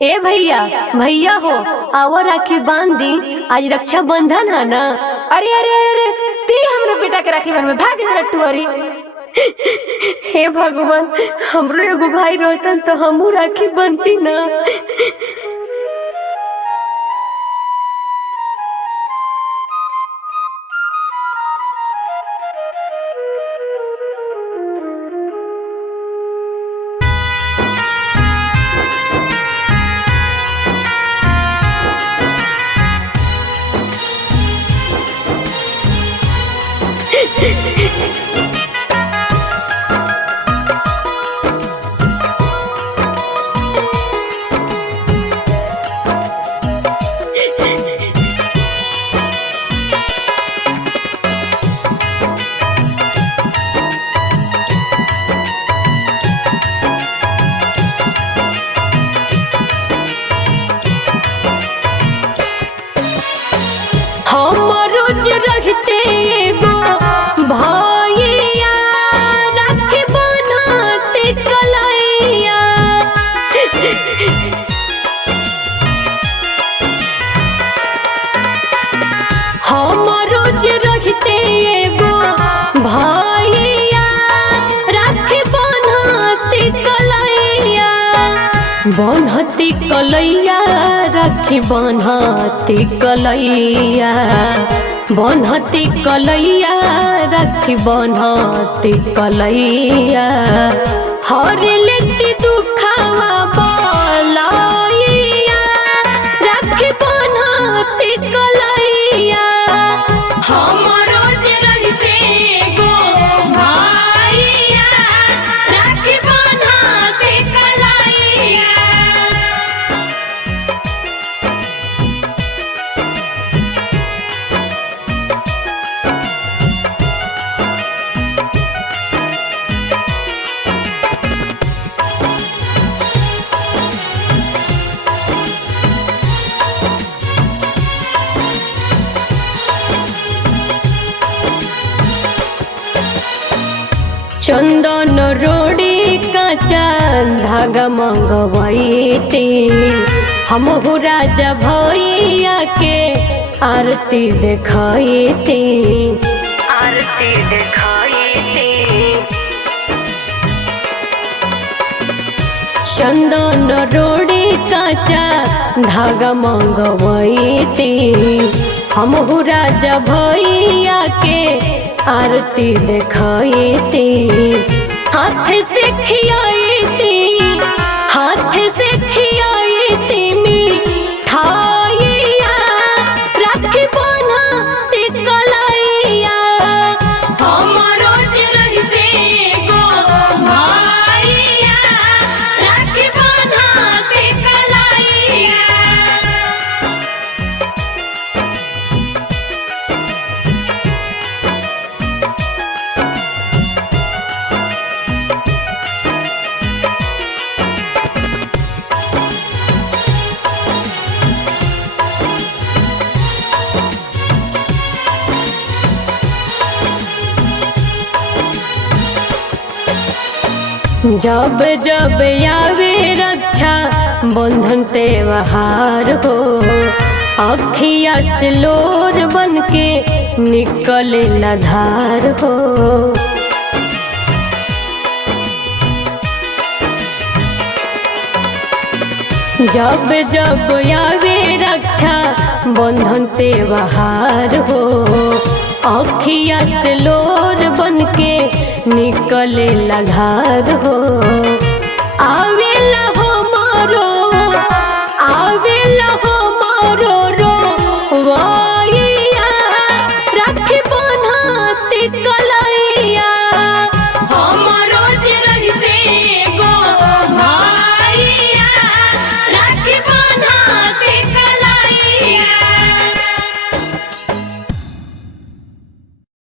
ए भैया भैया हो, आवा राखी बांध दी। आज रक्षा बंधन है ना। अरे अरे अरे ती हमरा बेटा के राखी बन में भाग जा टुअरी। हे भगवान, हमरो एगो भाई रहतन तो हमू राखी बनती ना। रोज रखते एगो भैया राखी बनाते कलैया। हम रोज रखते एगो भैया राखी बनाते कलैया। बनहती कलैया राखी बनहती कलैया। बनहती कलैया राखी बनहती कलैया। हर लेती दुखावा बलैया राखी बनहती कलैया। हम रोज रहते एगो भैया राखी बनहती कलैया। चंदन रोड़ी काचा धागा मंगवाईती। हमहु राजा भैया के आरती देखाईती। आरती देखाईती। चंदन रोड़ी काचा धागा मंगवाईती। हमहु राजा भैया के आरती देखाईती। हाथ से खियाईती, हाथ से खियाईती मिठाइया राखी बनहती कलैया। हम रोज रहते एगो भैया राखी बनहती कलैया। जब जब आवे रक्षा बंधन त्योहार हो, अखिया से लोर बन के निकले धार हो। जब जब आवे रक्षा बंधन त्योहार हो, अखिया से लोर बन के निकले धार हो। आवेला हो मारो